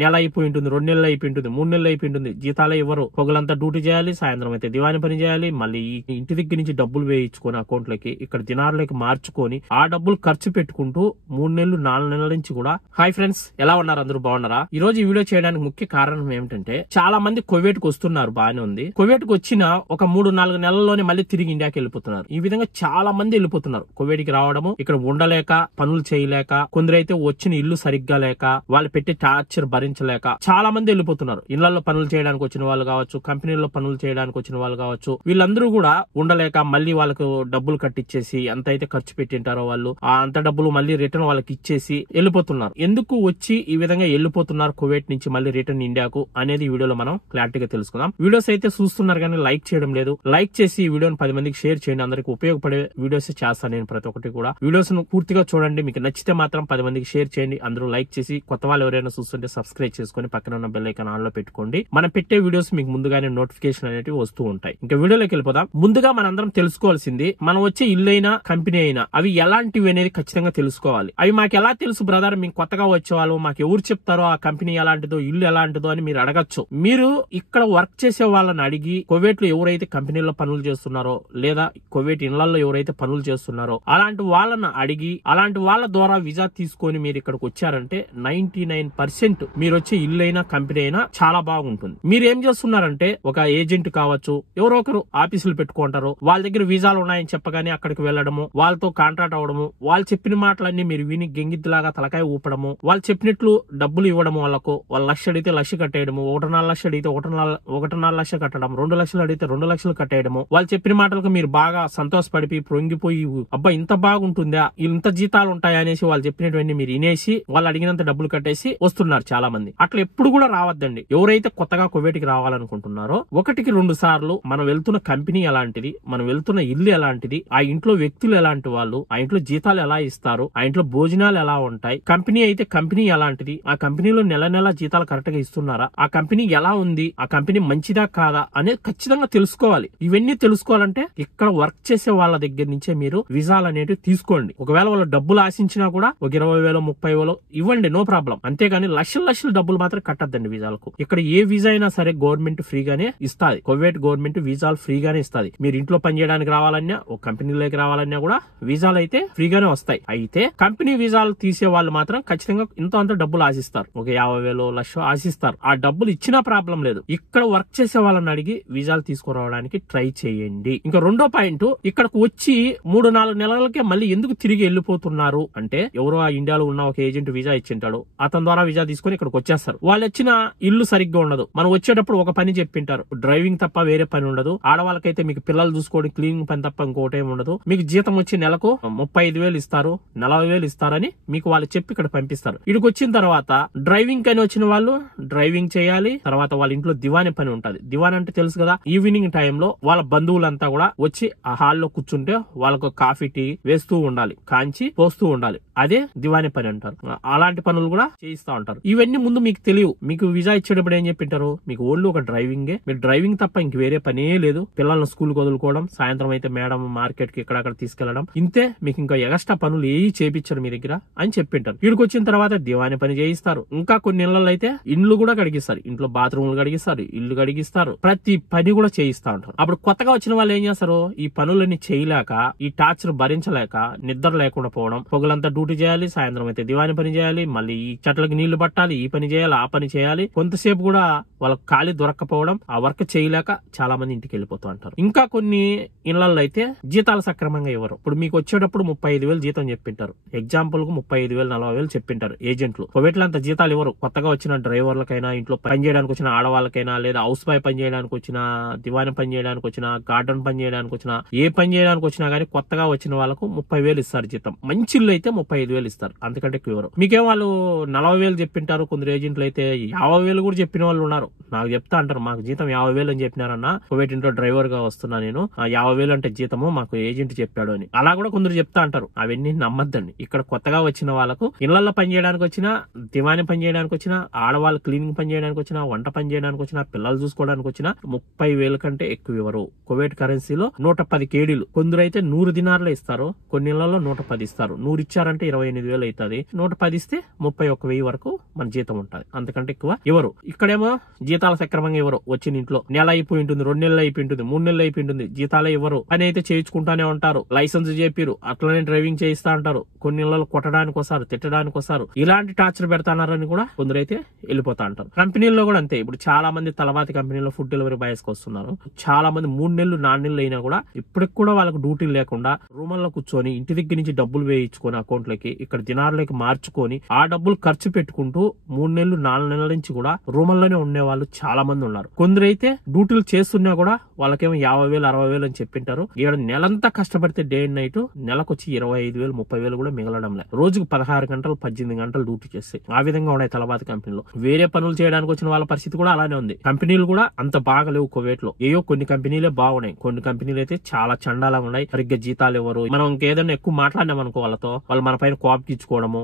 నెల అయిపోయి ఉంటుంది, 2 నెలలు అయిపోయి ఉంటుంది, 3 నెలలు అయిపోయి ఉంటుంది, జీతాలే ఇవ్వరు. పొగలంతా డ్యూటీ చేయాలి, సాయంత్రం అయితే దివాని పని చేయాలి, మళ్ళీ ఇంటి దగ్గర నుంచి డబ్బులు వేయించుకొని అకౌంట్లకి ఇక్కడ దినార్లకి మార్చుకొని ఆ డబ్బులు ఖర్చు పెట్టుకుంటూ 3 నెలలు 4 నెలల నుంచి కూడా. హాయ్ ఫ్రెండ్స్, ఎలా ఉన్నారు? అందరూ బాగున్నారా? ఈ రోజు ఈ వీడియో చేయడానికి ముఖ్య కారణం ఏమిటంటే, చాలా మంది కువైట్ కు వస్తున్నారు, బానే ఉంది. కువైట్ కు వచ్చిన ఒక 3-4 నెలల్లోనే మళ్ళీ తిరిగి ఇండియాకి వెళ్ళిపోతున్నారు. ఈ విధంగా చాలా మంది వెళ్ళిపోతున్నారు. కువైట్ కి రావడము, ఇక్కడ ఉండలేక, పనులు చేయలేక, కొందరైతే వచ్చిన ఇల్లు సరిగ్గా లేక, వాళ్ళు పెట్టే టార్చర్ భరించలేక చాలా మంది వెళ్ళిపోతున్నారు. ఇళ్లలో పనులు చేయడానికి వచ్చిన వాళ్ళు కావచ్చు, కంపెనీల్లో పనులు చేయడానికి వచ్చిన వాళ్ళు కావచ్చు, వీళ్ళందరూ కూడా ఉండలేక మళ్ళీ వాళ్ళకు డబ్బులు కట్టించేసి ఎంత అయితే ఖర్చు పెట్టింటారో వాళ్ళు ఆ అంత డబ్బులు మళ్ళీ రిటర్న్ వాళ్ళకి ఇచ్చేసి వెళ్ళిపోతున్నారు. ఎందుకు వచ్చి ఈ విధంగా వెళ్ళిపోతున్నారు కువైట్ నుంచి మళ్ళీ రిటర్న్ ఇండియాకు అనేది ఈ వీడియోలో మనం క్లారిటీగా తెలుసుకుందాం. వీడియోస్ అయితే చూస్తున్నారు కానీ లైక్ చేయడం లేదు. లైక్ చేసి ఈ వీడియోని 10 మందికి షేర్ చేయండి. అందరికి ఉపయోగపడే వీడియోస్ చేస్తాను నేను ప్రతి ఒక్కటి కూడా. వీడియోస్ ను పూర్తిగా చూడండి. మీకు నచ్చితే మాత్రం 10 మందికి షేర్ చేయండి. అందరూ లైక్ చేసి కొత్త వాళ్ళు ఎవరైనా చూస్తుంటే సబ్స్క్రైబ్ చేసుకుని పక్కన ఉన్న బెల్ ఐకాన్ ఆన్ లో పెట్టుకోండి. మనం పెట్టే వీడియోస్ మీకు ముందుగానే నోటిఫికేషన్ అనేవి వస్తూ ఉంటాయి. ఇంకా వీడియోలోకి వెళ్ళిపోదాం. ముందుగా మనందరం తెలుసుకోవాల్సింది, మనం వచ్చే ఇల్లు అయినా కంపెనీ అయినా అవి ఎలాంటివి అనేది ఖచ్చితంగా తెలుసుకోవాలి. అవి మాకు ఎలా తెలుసు బ్రదర్, మేము కొత్తగా వచ్చేవాళ్ళు, మాకు ఎవరు చెప్తారో ఆ కంపెనీ ఎలాంటిదో ఇల్లు ఎలాంటిదో అని మీరు అడగచ్చు. మీరు ఇక్కడ వర్క్ చేసే వాళ్ళని అడిగి, కువైట్ లో ఎవరైతే కంపెనీలో పనులు చేస్తున్నారో లేదా కువైట్ ఇళ్లలో ఎవరైతే పనులు చేస్తున్నారో అలాంటి వాళ్ళని అడిగి, అలాంటి వాళ్ళ ద్వారా వీసా తీసుకొని మీరు ఇక్కడికి వచ్చారంటే 99% మీరు వచ్చే ఇల్లు అయినా కంపెనీ అయినా చాలా బాగుంటుంది. మీరు ఏం చేస్తున్నారంటే, ఒక ఏజెంట్ కావచ్చు, ఎవరో ఒకరు ఆఫీసులు పెట్టుకుంటారు, వాళ్ళ దగ్గర వీసాలు ఉన్నాయని చెప్పగానే అక్కడికి వెళ్లడము, వాళ్ళతో కాంట్రాక్ట్ అవడము, వాళ్ళు చెప్పిన మాటలన్నీ మీరు విని గెంగిద్దిలాగా తలకాయ ఊపడము, వాళ్ళు చెప్పినట్లు డబ్బులు ఇవ్వడము, వాళ్ళకు వాళ్ళు 1,00,000 అడిగితే 1,00,000 కట్టేయడము, 1,50,000 అడిగితే 1,50,000 లక్ష కట్టడం, 2 లక్షలు అడిగితే 2 లక్షలు కట్టేయడము, వాళ్ళు చెప్పిన మాటలకు మీరు బాగా సంతోషపడిపి పొంగిపోయి, అబ్బా ఇంత బాగుంటుందా, ఇంత జీతాలు ఉంటాయా అనేసి వాళ్ళు చెప్పినటువంటి మీరు వినేసి వాళ్ళు అడిగినంత డబ్బులు కట్టేసి వస్తున్నారు చాలా మంది. అట్లా ఎప్పుడు కూడా రావద్దండి. ఎవరైతే కొత్తగా కువైట్కి రావాలనుకుంటున్నారో 1-2 సార్లు మనం వెళ్తున్న కంపెనీ ఎలాంటిది, మనం వెళ్తున్న ఇల్లు ఎలాంటిది, ఆ ఇంట్లో వ్యక్తులు ఎలాంటి వాళ్ళు, ఆ ఇంట్లో జీతాలు ఎలా ఇస్తారు, ఆ ఇంట్లో భోజనాలు ఎలా ఉంటాయి, కంపెనీ అయితే కంపెనీ ఎలాంటిది, ఆ కంపెనీలో నెల జీతాలు కరెక్ట్ గా ఇస్తున్నారా, ఆ కంపెనీ ఎలా ఉంది, ఆ కంపెనీ మంచిదా కాదా అనేది ఖచ్చితంగా తెలుసుకోవాలి. ఇవన్నీ తెలుసుకోవాలంటే ఇక్కడ వర్క్ చేసే వాళ్ళ దగ్గర నుంచే మీరు వీసాలు అనేవి తీసుకోండి. ఒకవేళ వాళ్ళు డబ్బులు ఆశించినా కూడా ఒక 20,000 30,000 ఇవ్వండి, నో ప్రాబ్లం. అంతేగాని లక్షల డబ్బులు మాత్రం కట్టద్దండి వీసాలకు. ఇక్కడ ఏ వీసా అయినా సరే గవర్నమెంట్ ఫ్రీగానే ఇస్తాది. కువైట్ గవర్నమెంట్ వీసాలు ఫ్రీగానే ఇస్తాది. మీరు ఇంట్లో పని చేయడానికి రావాలన్నా, ఒక కంపెనీలోకి రావాలన్నా కూడా వీసాలు అయితే ఫ్రీగానే వస్తాయి. అయితే కంపెనీ వీసాలు తీసే వాళ్ళు మాత్రం ఖచ్చితంగా అంత డబ్బులు ఆశిస్తారు. ఒక 50,000 1,00,000 ఆశిస్తారు. ఆ డబ్బులు ఇచ్చినా ప్రాబ్లం లేదు. ఇక్కడ వర్క్ చేసే వాళ్ళని అడిగి వీసాలు తీసుకురావడానికి ట్రై చేయండి. ఇంకా రెండో పాయింట్, ఇక్కడికి వచ్చి 3-4 నెలలకే మళ్ళీ ఎందుకు తిరిగి వెళ్ళిపోతున్నారు అంటే, ఎవరో ఆ ఇండియాలో ఉన్న ఒక ఏజెంట్ వీసా ఇచ్చింటాడు, అతని ద్వారా వీసా తీసుకొని ఇక్కడికి వచ్చేస్తారు. వాళ్ళు వచ్చిన ఇల్లు సరిగ్గా ఉండదు. మనం వచ్చేటప్పుడు ఒక పని చెప్పింటారు, డ్రైవింగ్ తప్ప వేరే పని ఉండదు. ఆడవాళ్ళకైతే మీకు పిల్లలు చూసుకోవడం, క్లీనింగ్ పని తప్ప ఇంకోటేం ఉండదు. మీకు జీతం వచ్చి నెలకు 35,000 ఇస్తారు, 40,000 ఇస్తారని మీకు వాళ్ళు చెప్పి ఇక్కడ పంపిస్తారు. ఇక్కడికి వచ్చిన తర్వాత డ్రైవింగ్ అని వచ్చిన వాళ్ళు డ్రైవింగ్ చేయాలి. తర్వాత వాళ్ళ ఇంట్లో దివాని పని ఉంటది. దివాని అంటే తెలుసు కదా, ఈవినింగ్ టైంలో వాళ్ళ బంధువులంతా కూడా వచ్చి ఆ హాల్లో కూర్చుంటే వాళ్ళకు కాఫీ టీ వేస్తూ ఉండాలి, కాంచి పోస్తూ ఉండాలి. అదే దివాని పని అంటారు. అలాంటి పనులు కూడా చేయిస్తా ఉంటారు. ఇవన్నీ ముందు మీకు తెలియవు. మీకు వీసా ఇచ్చేటప్పుడు ఏం చెప్పింటారు, మీకు ఓన్లీ ఒక డ్రైవింగే, మీరు డ్రైవింగ్ తప్ప ఇంక వేరే పనే లేదు. పిల్లలను స్కూల్ కు వదులుకోవడం, సాయంత్రం అయితే మేడం మార్కెట్ కి ఇక్కడక్కడ తీసుకెళ్లడం, ఇంతే. మీకు ఇంకా ఎక్స్ట్రా పనులు ఏ చేపించారు మీ దగ్గర అని చెప్పింటారు. ఇక్కడికి వచ్చిన తర్వాత దివాని పని చేయిస్తారు. ఇంకా కొన్ని ఇళ్లలో అయితే ఇండ్లు కూడా కడిగిస్తారు, ఇంట్లో బాత్రూమ్లు కడిగిస్తారు, ఇల్లు కడిగిస్తారు, ప్రతి పని కూడా చేయిస్తా ఉంటారు. అప్పుడు కొత్తగా వచ్చిన వాళ్ళు ఏం చేస్తారు, ఈ పనులన్నీ చేయలేక, ఈ టార్చర్ భరించలేక నిద్ర లేకుండా పోవడం, పొగలంతా డ్యూటీ చేయాలి, సాయంత్రం అయితే దివాని పని చేయాలి, మళ్ళీ ఈ చెట్లకి నీళ్లు పట్టాలి, ఈ పని చేయాలి, ఆ పని చేయాలి. కొంతసేపు కూడా వాళ్ళకి ఖాళీ దొరక్కపోవడం, ఆ వర్క్ చేయలేక చాలా మంది ఇంటికి వెళ్ళిపోతూ ఉంటారు. ఇంకా కొన్ని ఇళ్లలో అయితే జీతాలు సక్రమంగా ఇవ్వరు. ఇప్పుడు మీకు వచ్చేటప్పుడు 35,000 జీతం చెప్పింటారు. ఎగ్జాంపుల్ కు 35,000 40,000 చెప్పింటారు ఏజెంట్లు. కువైట్లో అంత జీతాలు ఇవ్వరు. కొత్తగా వచ్చిన డ్రైవర్లకైనా, ఇంట్లో పని చేయడానికి వచ్చిన ఆడవాళ్ళకైనా, లేదా హౌస్ బాయ్ పని చేయడానికి వచ్చిన, దివాని పని చేయడానికి వచ్చిన, గార్డెన్ పని చేయడానికి వచ్చిన, ఏ పని చేయడానికి వచ్చినా గానీ కొత్తగా వచ్చిన వాళ్ళకు 30,000 ఇస్తారు జీతం. మంచి ఇల్లు అయితే 35,000 ఇస్తారు, అంతకంటే ఎక్కువ ఇవ్వరు. మీకేం వాళ్ళు 40,000 చెప్పింటారు. కొందరు ఏజెంట్లు అయితే 50,000 కూడా చెప్పిన వాళ్ళు ఉన్నారు. నాకు చెప్తా అంటారు, మాకు జీతం 50,000 అని చెప్పినారన్న, కువైట్ ఇంట్లో డ్రైవర్ గా వస్తున్నా నేను, 50,000 అంటే జీతము మాకు ఏజెంట్ చెప్పాడు అని. అలా కూడా కొందరు చెప్తా అంటారు. అవన్నీ నమ్మద్దండి. ఇక్కడ కొత్తగా వచ్చిన వాళ్ళకు ఇళ్లలో పని చేయడానికి వచ్చిన, దివాని పని చేయడానికి వచ్చిన, ఆడవాళ్ళు క్లీనింగ్ పని చేయడానికి వచ్చిన, వంట పని చేయడానికి వచ్చిన, పిల్లలు చూసుకోవడానికి వచ్చిన 30,000 కంటే ఎక్కువ ఇవ్వరు. కువైట్ కరెన్సీలో 110 కేడీలు. కొందరైతే 100 దినార్లే ఇస్తారు, కొన్ని ఇళ్లలో 110 ఇస్తారు. 100 ఇచ్చారంటే 28,000 అవుతుంది. 110 ఇస్తే 31,000 వరకు మన జీతం జీతం ఉంటుంది, అంతకంటే ఎక్కువ ఇవ్వరు. ఇక్కడేమో జీతాలు సక్రమంగా ఇవ్వరు. వచ్చిన ఇంట్లో నెల అయిపోయి ఉంటుంది, 2 నెలలు అయిపోయి ఉంటుంది, 3 నెలలు అయిపోయి ఉంటుంది, జీతాలే ఇవ్వరు. పని అయితే చేయించుకుంటానే ఉంటారు, లైసెన్స్ చేపిరు, అట్లనే డ్రైవింగ్ చేయిస్తా అంటారు, కొన్ని నెలలు కొట్టడానికి వస్తారు, తిట్టడానికి వస్తారు, ఇలాంటి టార్చర్ పెడతానారని కూడా కొందరైతే వెళ్ళిపోతా అంటారు. కంపెనీల్లో కూడా అంతే. ఇప్పుడు చాలా మంది తలబాతి కంపెనీలో ఫుడ్ డెలివరీ బాయ్స్ కి వస్తున్నారు. చాలా మంది 3 నెలలు 4 నెలలు అయినా కూడా ఇప్పటికి కూడా వాళ్ళకి డ్యూటీలు లేకుండా రూమల్లో కూర్చొని ఇంటి దగ్గర నుంచి డబ్బులు వేయించుకొని అకౌంట్లకి ఇక్కడ దినార్లకి మార్చుకొని ఆ డబ్బులు ఖర్చు పెట్టుకుంటూ 3 నెలలు 4 నెలల నుంచి కూడా రూమల్లోనే ఉండే వాళ్ళు చాలా మంది ఉన్నారు. కొందరైతే డ్యూటీలు చేస్తున్నా కూడా వాళ్ళకేమో 50,000 60,000 అని చెప్పింటారు. ఇక్కడ నెలంతా కష్టపడితే డే అండ్ నైట్ నెలకొచ్చి 25,000 30,000 కూడా మిగలడంలే. రోజుకు 16 గంటలు 18 గంటలు డ్యూటీ చేస్తాయి. ఆ విధంగా ఉన్నాయి తలబాతి కంపెనీలో. వేరే పనులు చేయడానికి వచ్చిన వాళ్ళ పరిస్థితి కూడా అలానే ఉంది. కంపెనీలు కూడా అంత బాగలేవు కువైట్ లో. ఏయో కొన్ని కంపెనీలే బాగున్నాయి, కొన్ని కంపెనీలు అయితే చాలా చండాలంగా ఉన్నాయి. సరిగ్గా జీతాలు ఎవరు. మనం ఇంకేదైనా ఎక్కువ మాట్లాడినాం అనుకో వాళ్ళతో, వాళ్ళు మన పైన కోపం ఇచ్చుకోవడము,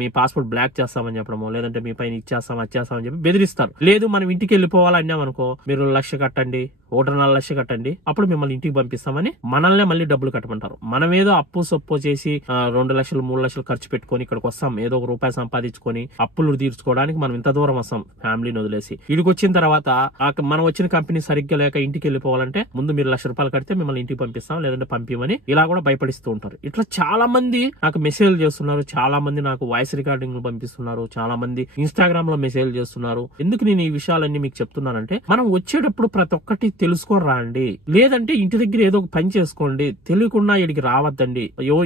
మీ పాస్పోర్ట్ బ్లాక్ చేస్తామని చెప్పడము, లేదంటే మీ పైన ఇచ్చేస్తాం వచ్చేస్తామని చెప్పి బెదిరిస్తారు. లేదు మనం ఇంటికి వెళ్ళిపోవాలన్నాం అనుకో, మీరు 1,00,000 కట్టండి, 1,50,000 కట్టండి, అప్పుడు మిమ్మల్ని ఇంటికి పంపిస్తామని మనల్నే మళ్ళీ డబ్బులు కట్టమంటారు. మనం ఏదో అప్పు సొప్పు చేసి 2 లక్షలు 3 లక్షలు ఖర్చు పెట్టుకొని ఇక్కడికి వస్తాం, ఏదో ఒక రూపాయి సంపాదించుకొని అప్పులు తీర్చుకోవడానికి మనం ఇంత దూరం వస్తాం ఫ్యామిలీని వదిలేసి. ఇడికి వచ్చిన తర్వాత మనం వచ్చిన కంపెనీ సరిగ్గా లేక ఇంటికి వెళ్ళిపోవాలంటే ముందు మీరు 1,00,000 రూపాయలు కడితే మిమ్మల్ని ఇంటికి పంపిస్తాం, లేదంటే పంపిమని ఇలా కూడా భయపడిస్తూ ఉంటారు. ఇట్లా చాలా మంది నాకు మెసేజ్ చేస్తున్నారు, చాలా మంది నాకు వాయిస్ రికార్డింగ్ పంపిస్తున్నారు, చాలా మంది ఇన్స్టాగ్రామ్ లో మెసేజ్ చేస్తున్నారు. ఎందుకు నేను ఈ విషయాలన్నీ మీకు చెప్తున్నానంటే, మనం వచ్చేటప్పుడు ప్రతి ఒక్కటి తెలుసుకొని రాండి, లేదంటే ఇంటి దగ్గర ఏదో ఒక పని చేసుకోండి, తెలియకుండా ఇడికి రావద్దండి.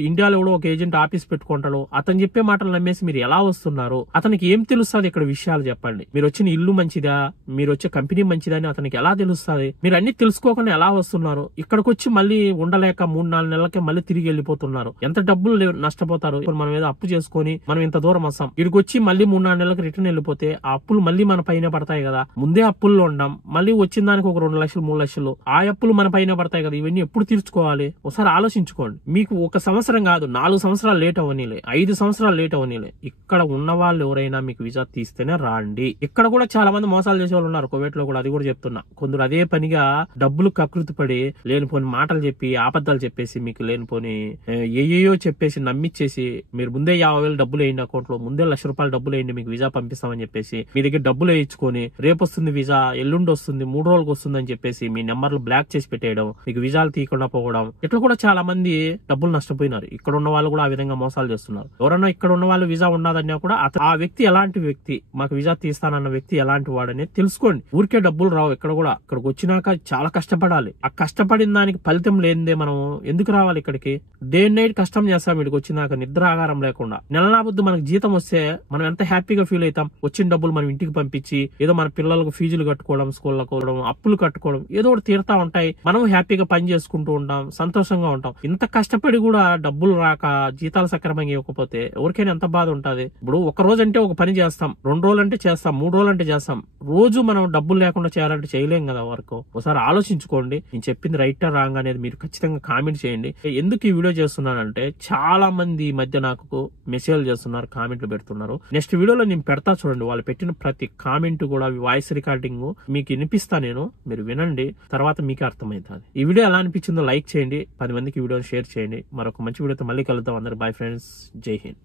ఇండియాలో కూడా ఒక ఏజెంట్ ఆఫీస్ పెట్టుకుంటాడు, అతను చెప్పే మాటలు నమ్మేసి మీరు ఎలా వస్తున్నారు, అతనికి ఏం తెలుస్తుంది ఇక్కడ విషయాలు చెప్పండి. మీరు వచ్చిన ఇల్లు మంచిదా, మీరు వచ్చే కంపెనీ మంచిదా అని అతనికి ఎలా తెలుస్తుంది? మీరు అన్ని తెలుసుకోకుండా ఎలా వస్తున్నారు? ఇక్కడికి వచ్చి మళ్ళీ ఉండలేక 3-4 నెలలకే మళ్ళీ తిరిగి వెళ్ళిపోతున్నారు. ఎంత డబ్బులు నష్టపోతారు. ఇప్పుడు మనం ఏదో అప్పు చేసుకొని మనం ఇంత దూరం వస్తాం, ఇక్కడికి వచ్చి మళ్ళీ 3-4 నెలలకు రిటర్న్ వెళ్ళిపోతే ఆ అప్పులు మళ్ళీ మన పైన పడతాయి కదా. ముందే అప్పుల్లో ఉన్నాం, మళ్ళీ వచ్చిన దానికి ఒక 2 లక్షలు 3 లక్షలు ఆ అప్పులు మన పైన పడతాయి కదా. ఇవన్నీ ఎప్పుడు తీర్చుకోవాలి ఒకసారి ఆలోచించుకోండి. మీకు 1 సంవత్సరం కాదు, 4 సంవత్సరాలు లేట్ అవనీలే, 5 సంవత్సరాలు లేట్ అవనీలే. ఇక్కడ ఉన్న వాళ్ళు ఎవరైనా మీకు వీసా తీస్తేనే రాండి. ఇక్కడ కూడా చాలా మంది మోసాలు చేసే వాళ్ళు ఉన్నారు కువైట్ లో కూడా, అది కూడా చెప్తున్నా. కొందరు అదే పనిగా డబ్బులు కకృతి పడి లేనిపోని మాటలు చెప్పి అబద్ధాలు చెప్పేసి మీకు లేనిపోని ఏయో చెప్పేసి నమ్మిచ్చేసి మీరు ముందే 50,000 డబ్బులు వేయండి అకౌంట్ లో, ముందే 1,00,000 రూపాయలు డబ్బులు వేయండి మీకు వీసా పంపిస్తామని చెప్పేసి మీ దగ్గర డబ్బులు వేయించుకొని రేపు వస్తుంది వీసా, ఎల్లుండి వస్తుంది, 3 రోజులకు వస్తుంది అని చెప్పేసి మీ నెంబర్లు బ్లాక్ చేసి పెట్టేయడం, మీకు వీసాలు తీయకుండా పోవడం, ఇట్లా కూడా చాలా మంది డబ్బులు నష్టపోయినారు. ఇక్కడ ఉన్న వాళ్ళు కూడా ఆ విధంగా మోసాలు చేస్తున్నారు. ఎవరన్నా ఇక్కడ ఉన్న వాళ్ళు వీసా ఉన్నదన్నా కూడా ఆ వ్యక్తి ఎలాంటి వ్యక్తి, మాకు వీసా తీస్తానన్న వ్యక్తి ఎలాంటి వాడనేది తెలుసుకోండి. ఊరికే డబ్బులు రావు ఇక్కడ కూడా. ఇక్కడికి వచ్చినాక చాలా కష్టపడాలి. ఆ కష్టపడిన దానికి ఫలితం లేనిదే మనం ఎందుకు రావాలి ఇక్కడికి? డే అండ్ నైట్ కష్టం చేస్తాం ఇక్కడికి వచ్చినాక, నిద్ర ఆహారం లేకుండా. నెలనా బుద్ధి మనకు జీతం వస్తే మనం ఎంత హ్యాపీగా ఫీల్ అవుతాం. వచ్చిన డబ్బులు మనం ఇంటికి పంపించి ఏదో మన పిల్లలకు ఫీజులు కట్టుకోవడం, స్కూళ్ళకు అప్పులు కట్టుకోవడం, ఏదో ఒకటి తీరుతా ఉంటాయి. మనం హ్యాపీగా పని చేసుకుంటూ ఉంటాం, సంతోషంగా ఉంటాం. ఇంత కష్టపడి కూడా డబ్బులు రాక జీతాలు సక్రమంగా ఇవ్వకపోతే ఎవరికైనా ఎంత బాధ ఉంటది. ఇప్పుడు 1 రోజు అంటే ఒక పని చేస్తాం, 2 రోజులు అంటే చేస్తాం, 3 రోజులు అంటే చేస్తాం. రోజు మనం డబ్బులు లేకుండా చేయాలంటే చేయలేం కదా వరకు. ఒకసారి ఆలోచించుకోండి. నేను చెప్పింది రైటా రాంగ్ అనేది మీరు ఖచ్చితంగా కామెంట్ చేయండి. ఎందుకు ఈ వీడియో చేస్తున్నానంటే, చాలా మంది ఈ మధ్య నాకు మెసేజ్ చేస్తున్నారు, కామెంట్లు పెడుతున్నారు. నెక్స్ట్ వీడియోలో నేను పెడతా చూడండి. వాళ్ళు పెట్టిన ప్రతి కామెంట్ కూడా వాయిస్ రికార్డింగ్ మీకు వినిపిస్తా నేను, మీరు వినండి, తర్వాత మీకే అర్థమవుతుంది. ఈ వీడియో ఎలా అనిపించిందో లైక్ చేయండి, 10 మందికి ఈ వీడియోని షేర్ చేయండి. మరొక మంచి వీడియోతో మళ్ళీ కలుద్దాం. అందరికి బాయ్ ఫ్రెండ్స్, జై హింద్.